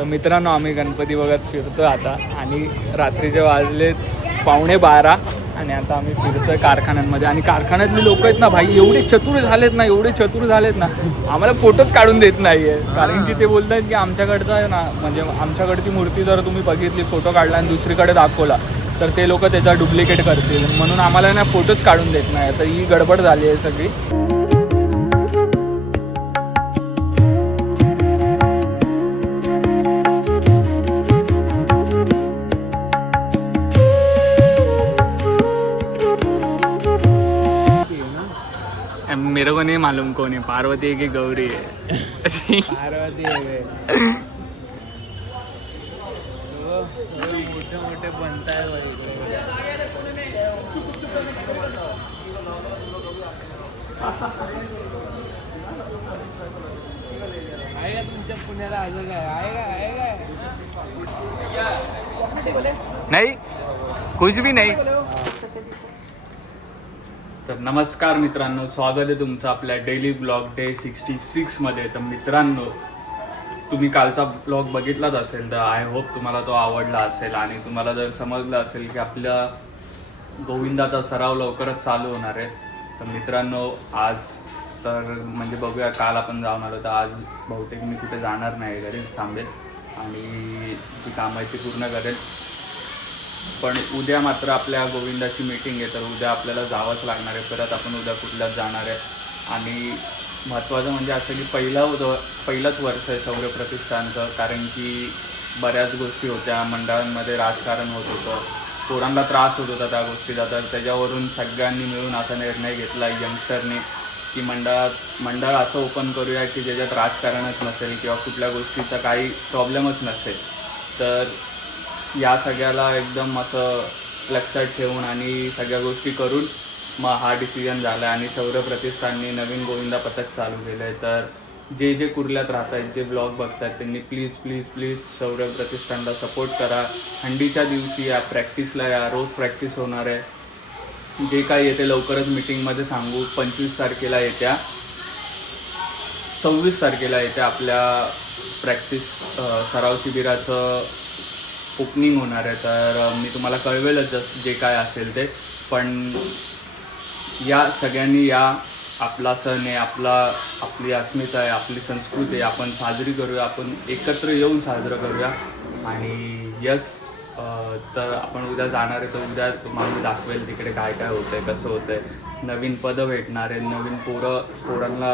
तर मित्रांनो आम्ही गणपती बघत फिरतोय आता आणि रात्रीचे वाजले 11:15 आणि आता आम्ही फिरतोय कारखान्यांमध्ये. आणि कारखान्यातली लोक आहेत ना भाई, एवढे चतुर झालेत ना, आम्हाला फोटोच काढून देत नाही आहे. कारण की ते बोलत आहेत की आमच्याकडचं आहे ना, म्हणजे आमच्याकडची मूर्ती जर तुम्ही बघितली, फोटो काढला आणि दुसरीकडे दाखवला तर ते लोक त्याचा डुप्लिकेट करतील, म्हणून आम्हाला ना फोटोच काढून देत नाही. तर ही गडबड झाली आहे सगळी. मेरे को नहीं मालूम कौन है, पार्वती है कि गौरी है. पार्वती आहे. मोठे मोठे बनताय आहे का तुमच्या पुण्याला असं काय आहे काय नाही कुछ भी नाही. तर नमस्कार मित्रांनो, स्वागत आहे तुमचं आपल्या डेली ब्लॉग डे 66 मध्ये. तर मित्रांनो, तुम्ही कालचा ब्लॉग बघितलाच असेल, तर आय होप तुम्हाला तो आवडला असेल आणि तुम्हाला जर समजलं असेल की आपल्या गोविंदाचा सराव लवकरच चालू होणार आहे. तर मित्रांनो, आज तर म्हणजे बघूया, काल आपण जाऊन आलो, तर आज बहुतेक मी कुठे जाणार नाही, घरीच थांबेल आणि जी कामं आहे ती पूर्ण करेल. पण उद्या मात्र आपल्या गोविंदाची मीटिंग आहे, तर उद्या आपल्याला जावंच लागणार आहे. परत आपण उद्या कुठल्याच जाणार आहे. आणि महत्त्वाचं म्हणजे असं की पहिलंच वर्ष आहे शौर्य प्रतिष्ठानचं, कारण की बऱ्याच गोष्टी होत्या, मंडळांमध्ये राजकारण होत होतं, पोरांना त्रास होत होता त्या गोष्टीचा. तर त्याच्यावरून सगळ्यांनी मिळून असा निर्णय घेतला यंगस्टरने की मंडळ असं ओपन करूया की ज्याच्यात राजकारणच नसेल किंवा कुठल्या गोष्टीचा काही प्रॉब्लेमच नसेल. तर या सगळ्याला एकदम असं लक्षात ठेवून आणि सगळ्या गोष्टी करून मग हा डिसिजन झाला आणि शौर्य प्रतिष्ठानने नवीन गोविंदा पथक चालू केलं आहे. तर जे कुर्ल्यात राहत आहेत, जे ब्लॉग बघत आहेत, त्यांनी प्लीज प्लीज प्लीज शौर्य प्रतिष्ठानला सपोर्ट करा. थंडीच्या दिवशी या, प्रॅक्टिसला या, रोज प्रॅक्टिस होणार आहे. जे काही येते लवकरच मीटिंगमध्ये सांगू. 25 तारखेला येत्या, 26 तारखेला येत्या आपल्या प्रॅक्टिस सराव शिबिराचं ओपनिंग होणार आहे. तर मी तुम्हाला कळवेलच जे काय असेल ते. पण या सगळ्यांनी या, आपला सण आहे, आपली अस्मिता आहे, आपली संस्कृती आहे, आपण साजरी करूया, आपण एकत्र येऊन साजरं करूया. आणि यस, तर आपण उद्या जाणार आहे, तर उद्या तुम्हाला मी दाखवेल तिकडे काय काय होतं आहे, कसं होतं आहे. नवीन पदं भेटणार आहे, नवीन पोरांना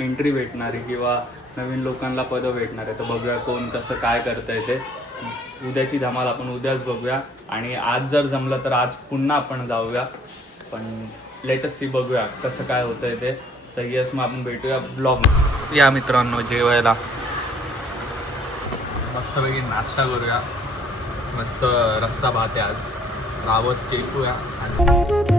एंट्री भेटणार आहे किंवा नवीन लोकांना पदं भेटणार आहे. तर बघूया कोण कसं काय करतं आहे ते. उद्याची धमाल आपण उद्याच बघूया. आणि आज जर जमलं तर आज पुन्हा आपण जाऊया, पण लेटस्ट सी बघूया कसं काय होतं आहे ते. तर यस, मग आपण भेटूया ब्लॉग. या मित्रांनो, जेवायला मस्तपैकी नाश्ता करूया. मस्त रस्सा भात आहे आज, रावस चेकूया. आणि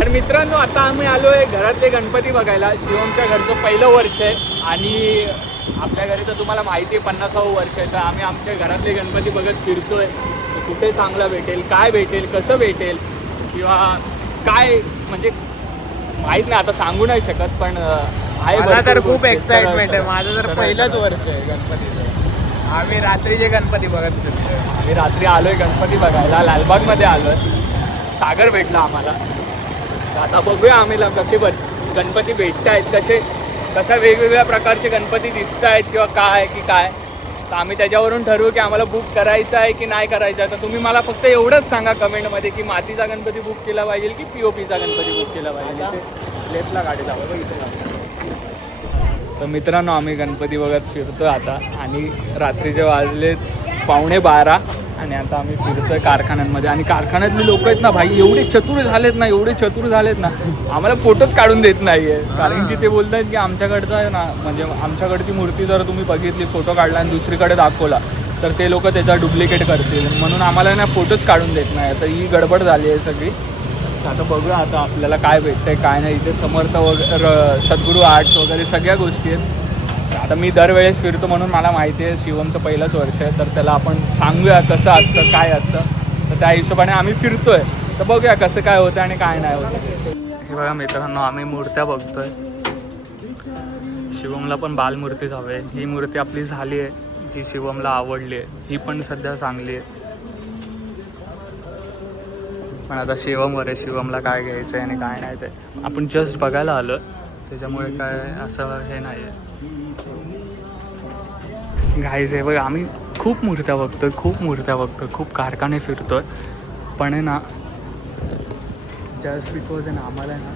तर मित्रांनो, आता आम्ही आलो आहे घरातले गणपती बघायला. शिवमच्या घरचं पहिलं वर्ष आहे आणि आपल्या घरी तर तुम्हाला माहिती आहे 50वं वर्ष आहे. तर आम्ही आमच्या घरातले गणपती बघत फिरतोय, कुठे चांगला भेटेल, काय भेटेल, कसं भेटेल किंवा काय, म्हणजे माहीत नाही, आता सांगू नाही शकत. पण आहे, मला तर खूप एक्साइटमेंट आहे. माझं तर पहिलंच वर्ष आहे गणपतीचं. आम्ही रात्रीचे गणपती बघत फिरतोय. आम्ही रात्री आलोय गणपती बघायला, लालबागमध्ये आलोय. सागर भेटला आम्हाला. आता बघूया आम्हाला कसे गणपती भेटत आहेत, कशा वेगवेगळ्या प्रकारचे गणपती दिसत आहेत किंवा काय की काय. तर आम्ही त्याच्यावरून ठरवू की आम्हाला बुक करायचं आहे की नाही करायचं आहे. तर तुम्ही मला फक्त एवढंच सांगा कमेंटमध्ये की मातीचा गणपती बुक केला पाहिजे की POPचा गणपती बुक केला पाहिजे. लेफ्टला गाडी लावा, इथे तर मित्रांनो आम्ही गणपती बघत फिरतो आता आणि रात्रीचे वाजले 11:15 आणि आता आम्ही फिरतोय कारखान्यांमध्ये. आणि कारखान्यातली लोक आहेत ना भाई, एवढे चतुर झालेत ना आम्हाला फोटोच काढून देत नाही आहे. कारण की ते बोलतात की आमच्याकडचं आहे ना, म्हणजे आमच्याकडची मूर्ती जर तुम्ही बघितली, फोटो काढला आणि दुसरीकडे दाखवला तर ते लोक त्याचा डुप्लिकेट करतील, म्हणून आम्हाला ना फोटोच काढून देत नाही. तर ही गडबड झाली आहे सगळी. आता बघूया आता आपल्याला काय भेटतंय काय नाही. इथे समर्थ वगैरे, सद्गुरू आर्ट्स वगैरे सगळ्या गोष्टी आहेत. आता मी दरवेळेस फिरतो म्हणून मला माहिती आहे शिवमचं पहिलंच वर्ष आहे, तर त्याला आपण सांगूया कसं असतं काय असतं. तर त्या हिशोबाने आम्ही फिरतोय, तर बघूया कसं काय होतं आणि काय नाही होतं. हे बघा मित्रांनो, आम्ही मूर्त्या बघतोय. शिवमला पण बालमूर्तीच हवी आहे. ही मूर्ती आपली झाली आहे जी शिवमला आवडली आहे, ही पण सध्या चांगली आहे. पण आता शिवमवर आहे, शिवमला काय घ्यायचं आहे आणि काय नाही ते आपण जस्ट बघायला आलो, त्याच्यामुळे काय असं हे नाही आहे. गाईज आहे बघा, आम्ही खूप मूर्त्या बघतोय, खूप कारखाने फिरतोय, पण आहे ना जस्ट बिकॉज आहे ना आम्हाला आहे ना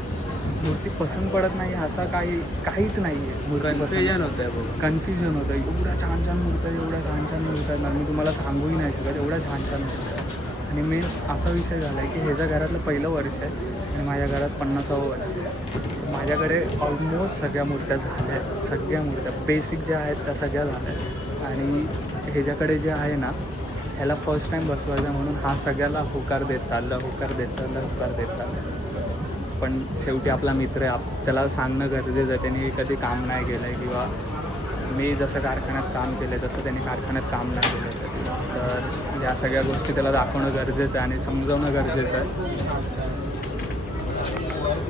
मूर्ती पसंत पडत नाही असं काहीच नाही आहे. कन्फ्युजन होतं. एवढ्या छान छान मूर्त्या ना, मी तुम्हाला सांगूही नाही शकत, एवढ्या छान छान मूर्त्या. आणि मेन असा विषय झाला आहे की ह्याच्या घरातलं पहिलं वर्ष आहे आणि माझ्या घरात 50वं वर्ष आहे. माझ्याकडे ऑलमोस्ट सगळ्या मूर्त्या झाल्या आहेत, सगळ्या मूर्त्या बेसिक ज्या आहेत त्या सगळ्या झाल्या आहेत. आणि ह्याच्याकडे जे आहे ना, ह्याला फर्स्ट टाईम बसवायचा म्हणून हा सगळ्याला होकार देत चालला. पण शेवटी आपला मित्र आहे, त्याला सांगणं गरजेचं आहे. त्याने कधी काम नाही केलं आहे किंवा मी जसं कारखान्यात काम केलं आहे तसं त्याने कारखान्यात काम नाही केलं आहे. तर या सगळ्या गोष्टी त्याला दाखवणं गरजेचं आहे आणि समजवणं गरजेचं आहे.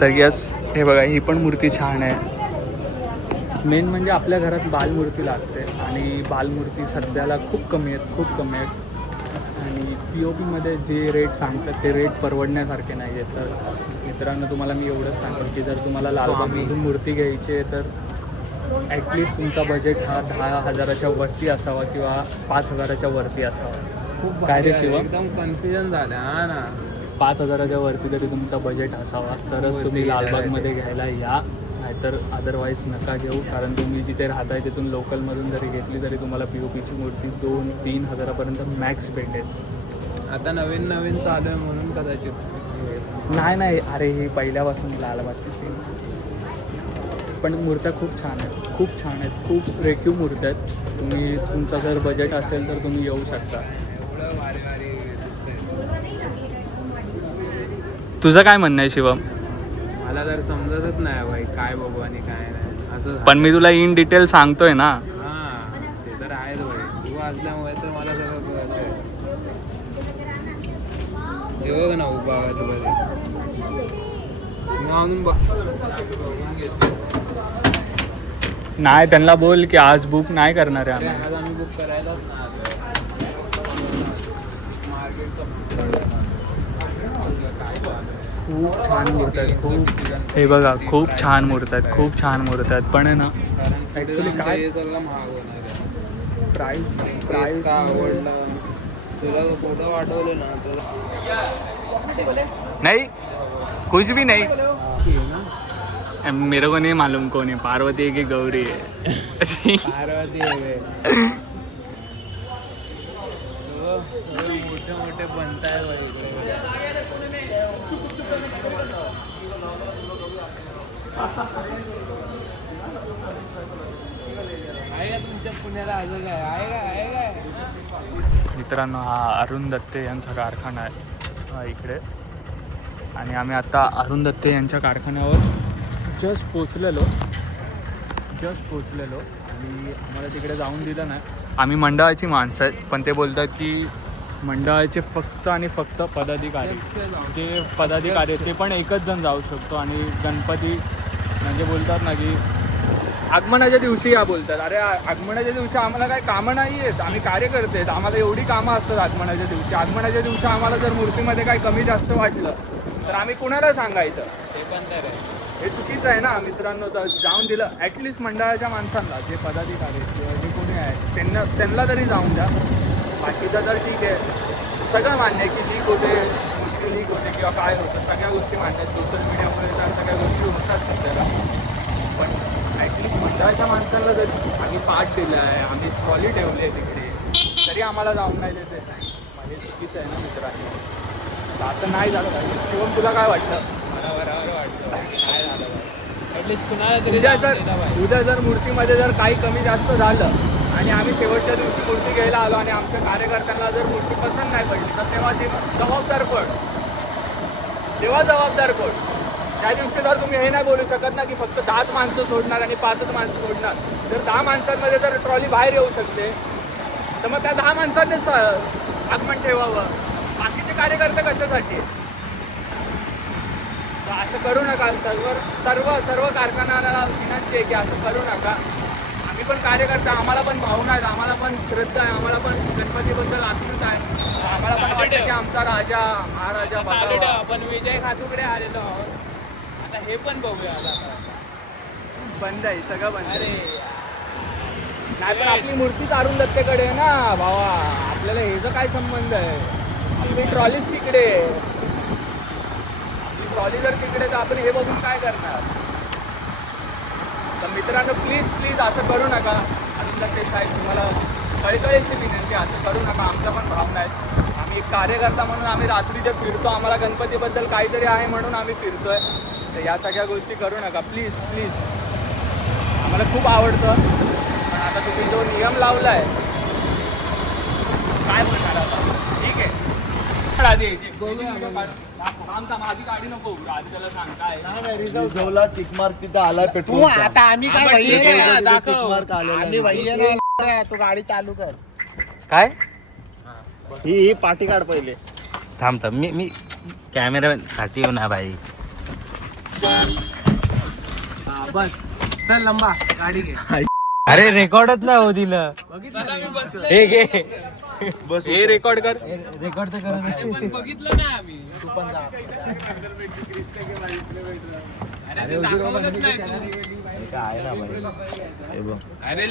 तर यस, हे बघा ही पण मूर्ती छान आहे. मेन म्हणजे आपल्या घरात बालमूर्ती लागते आणि बालमूर्ती सध्याला खूप कमी आहेत. आणि POPमध्ये जे रेट सांगतात ते रेट परवडण्यासारखे नाही आहेत. तर मित्रांनो तुम्हाला मी एवढंच सांगेन की जर तुम्हाला लालबागमधून मूर्ती घ्यायची आहे तर ॲटलिस्ट तुमचा बजेट हा 10,000च्या वरती असावा किंवा 5,000च्या वरती असावा. खूप काय रे शिवम, एकदम कन्फ्युजन झालं. हा ना, 5,000च्या वरती तरी तुमचा बजेट असावा तरच तुम्ही लालबागमध्ये घ्यायला या, नाहीतर अदरवाईज नका घेऊ. कारण तुम्ही जिथे राहताय तिथून लोकलमधून जरी घेतली तरी तुम्हाला POPची मूर्ती 2-3 हजारापर्यंत मॅक्स भेटेल. आता नवीन चालू आहे म्हणून कदाचित. नाही अरे ही पहिल्यापासून लालबागची सेम. पण मूर्त्या खूप छान आहेत, खूप रेखीव मूर्त्या आहेत. तुम्ही तुमचं जर बजेट असेल तर तुम्ही येऊ शकता. एवढं भारी दिसतंय. तुझं काय म्हणणं आहे शिवम? मला तर समजतच नाही भाई, काय बघू आणि काय नाही असं. पण मी तुला इन डिटेल सांगतोय ना. हां ते तर आहेच भाई, तू असल्यामुळे तर मला सगळं कळत आहे. हे बघ ना उभा नाही त्यांना बोल की आज बुक नाही करणार आहे आम्ही. आज आम्ही बुक करायलाच ना. खूप छान मूर्त्या आहेत, हे बघा खूप छान मूर्त्या आहेत. पण आहे ना ॲक्च्युली काय सगळं महाग होणार आहे. प्राईस का आवडला तुला फोटो पाठवले ना तुला? नहीं, कुछ भी नहीं. मेरे को नहीं मालूम कौन है, पार्वती है कि गौरी है. पार्वती आहे. मोठे बनताय तुमच्या पुण्याला असं काय आहे काय? मित्रांनो हा अरुण दत्ते यांचा कारखाना आहे इकडे. आणि आम्ही आता अरुण दत्ते यांच्या कारखान्यावर जस्ट पोचलेलो आणि आम्हाला तिकडे जाऊन दिलं नाही. आम्ही मंडळाची माणसं आहेत, पण ते बोलतात की मंडळाचे फक्त आणि फक्त पदाधिकारी, जे पदाधिकारी आहेत ते पण एकच जण जाऊ शकतो. आणि गणपती म्हणजे बोलतात ना की आगमनाच्या दिवशी या बोलतात. अरे आगमनाच्या दिवशी आम्हाला काही कामं नाही आहेत, आम्ही कार्यकर्ते आहेत, आम्हाला एवढी कामं असतात आगमनाच्या दिवशी. आम्हाला जर मूर्तीमध्ये काही कमी जास्त वाटलं तर आम्ही कुणाला सांगायचं? ते पण तर आहे. हे चुकीचं आहे ना मित्रांनो. तर जाऊन दिलं ॲटलिस्ट मंडळाच्या माणसांना, जे पदाधिकारी किंवा जे कोणी आहेत त्यांना तरी जाऊन द्या. बाकीचं तर ठीक आहे, सगळं मान्य आहे की लीक होते, मुश्किल लीक होते किंवा काय होतं, सगळ्या गोष्टी मान्य आहेत. सोशल मीडियामुळे त्या सगळ्या गोष्टी होतात सध्याला. पण ॲटलिस्ट मंडळाच्या माणसांना जरी आम्ही पाठ दिला आहे, आम्ही ट्रॉली ठेवली आहे तिकडे, तरी आम्हाला जाऊन नाही देते. म्हणजे चुकीचं आहे ना मित्रांनो, तर असं नाही झालं पाहिजे. शिवम तुला काय वाटतं? मला बरोबर वाटतं काय झालं ॲटलिस्ट कुणाला तरी उद्या जर मूर्तीमध्ये जर काही कमी जास्त झालं आणि आम्ही शेवटच्या दिवशी मूर्ती घ्यायला आलो आणि आमच्या कार्यकर्त्यांना जर मूर्ती पसंत नाही पडली तर तेव्हा ते जबाबदार कोण? तेव्हा जबाबदार कोण? त्या दिवशी तर तुम्ही हे नाही बोलू शकत ना की फक्त 10च माणसं सोडणार आणि 5च माणसं सोडणार. जर 10 माणसांमध्ये जर ट्रॉली बाहेर येऊ शकते तर मग त्या 10 माणसांनीच आगमन ठेवावं. बाकीचे कार्यकर्ते कशासाठी? तर असं करू नका. सर्व कारखान्यांना विनंती आहे की असं करू नका. आम्ही पण कार्यकर्ते, आम्हाला पण भावना आहेत, आम्हाला पण श्रद्धा आहे, आम्हाला पण गणपतीबद्दल आतुरता आहे. आम्हाला पण वाटतं की आमचा राजा महाराजा बघावा. आपण विजय खातूकडे आलेलो आहोत. आता हे पण बघूया. बंद आहे, सगळं बंद अरे आहे. नाही पण आपली मूर्ती तारून दत्तेकडे आहे ना भावा, आपल्याला ह्याचा काय संबंध आहे? आपली ट्रॉलीच तिकडे आहे. आपली ट्रॉली जर तिकडे तर आपण हे बघून काय करणार? तर मित्रांनो प्लीज असं करू नका. अजून लक्ष साहेब तुम्हाला कळकळीची विनंती, असं करू नका. आमच्या पण भावना आहेत. आम्ही एक कार्यकर्ता म्हणून आम्ही रात्रीचे फिरतो, आम्हाला गणपतीबद्दल काहीतरी आहे म्हणून आम्ही फिरतोय. तर या सगळ्या गोष्टी करू नका प्लीज. आम्हाला खूप आवडतं पण आता तुम्ही जो नियम लावलाय काय म्हणणार आता? ठीक आहे आधी आधी गाडी नको, आधी त्याला सांग काय रिझर्वला टिकमार्क तिथं आलाय पेट्रोल. आता आम्ही काय तू गाडी चालू कर. काय ही पाठी काढ पहिले. थांब मी कॅमेरा साठी येऊ ना भाई. बस चल लंबा गाडी घे. अरे रेकॉर्डच नाही हो दिलं. हे घे बस हे रेकॉर्ड कर. रेकॉर्ड तर कर. बघितलं ना आम्ही. अरे ते दाखवलंच नाही तू. आहे ना भाई. हे बघ. अरे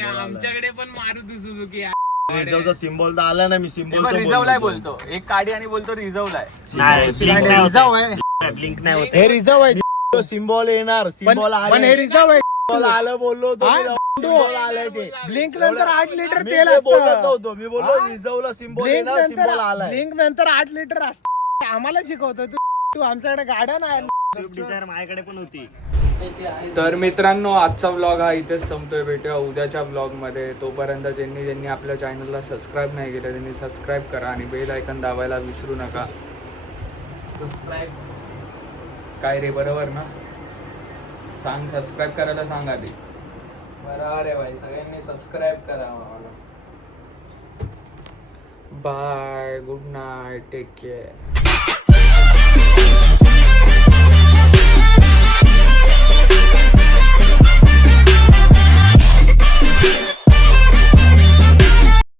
आमच्याकडे पण मारुती सुझुकी आहे. रिझर्वचा सिम्बॉल तर आला ना. मी सिम्बॉल रिझर्वलाय बोलतो, एक गाडी आणि बोलतो रिझर्वलाय. लिंक नाही होत. हे रिझर्व आहे. सिम्बॉल येणार. सिम्बॉल पण हे रिझर्व आहे. सिम्बॉल आलं बोललो होतो. सिम्बॉल आलाय ते. ब्लिंक नंतर 8 लिटर मी तेल ते बोलत असतं. नव्हतो. मी बोललो रिझर्वला सिम्बॉल येणार. सिम्बॉल आलाय. ब्लिंक नंतर 8 लिटर असतं. आम्हाला शिकवतो तू आमच्याकडे गाड्या नाही. माझ्याकडे पण होती. तर मित्रांनो आजचा व्लॉग हा इथेच संपतोय. भेटूया उद्याच्या व्लॉगमध्ये. तोपर्यंत ज्यांनी आपल्या चॅनलला सबस्क्राईब नाही केलं त्यांनी सबस्क्राईब करा आणि बेल आयकन दाबायला विसरू नका. सबस्क्राईब काय रे, बरोबर ना? सांग, सबस्क्राईब करायला सांग आधी. बरोबर आहे भाई. सगळ्यांनी सबस्क्राईब करा. Bye, good night, take care.